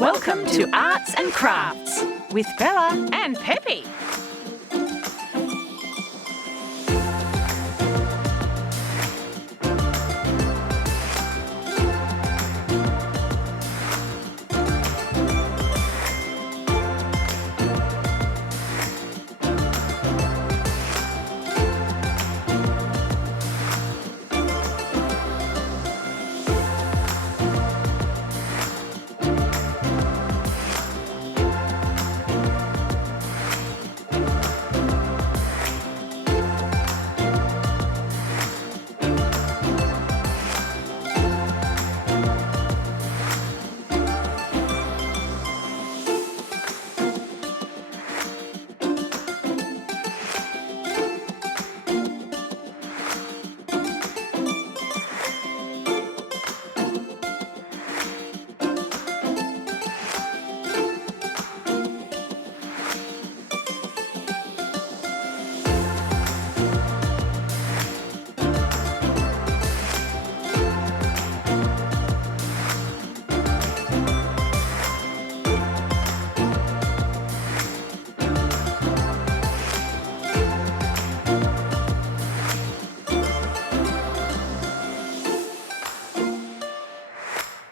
Welcome to Arts and Crafts with Bella and Pepe.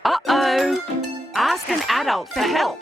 Uh-oh! Ask an adult for help.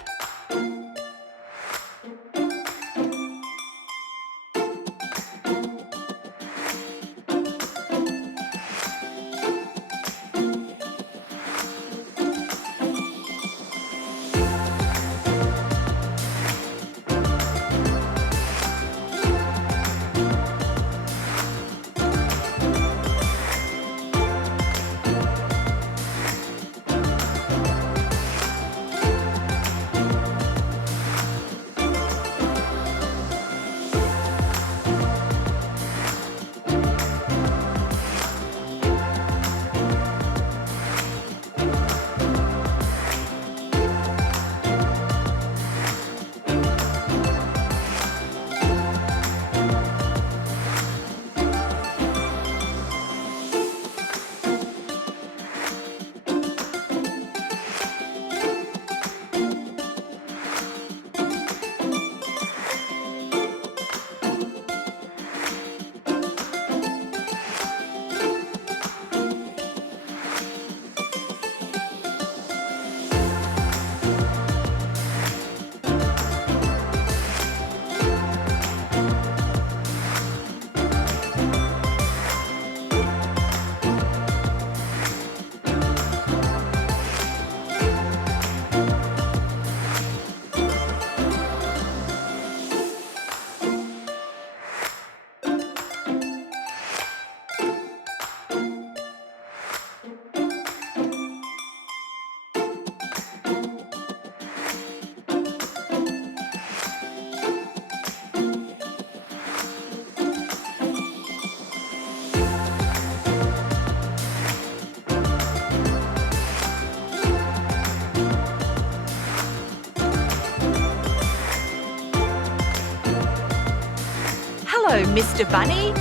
Hello, Mr. Bunny.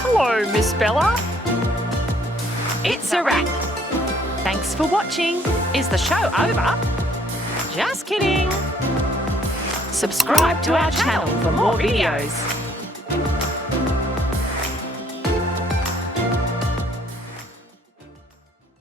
Hello, Miss Bella. It's a wrap. Thanks for watching. Is the show over? Just kidding. Subscribe to our channel for more videos.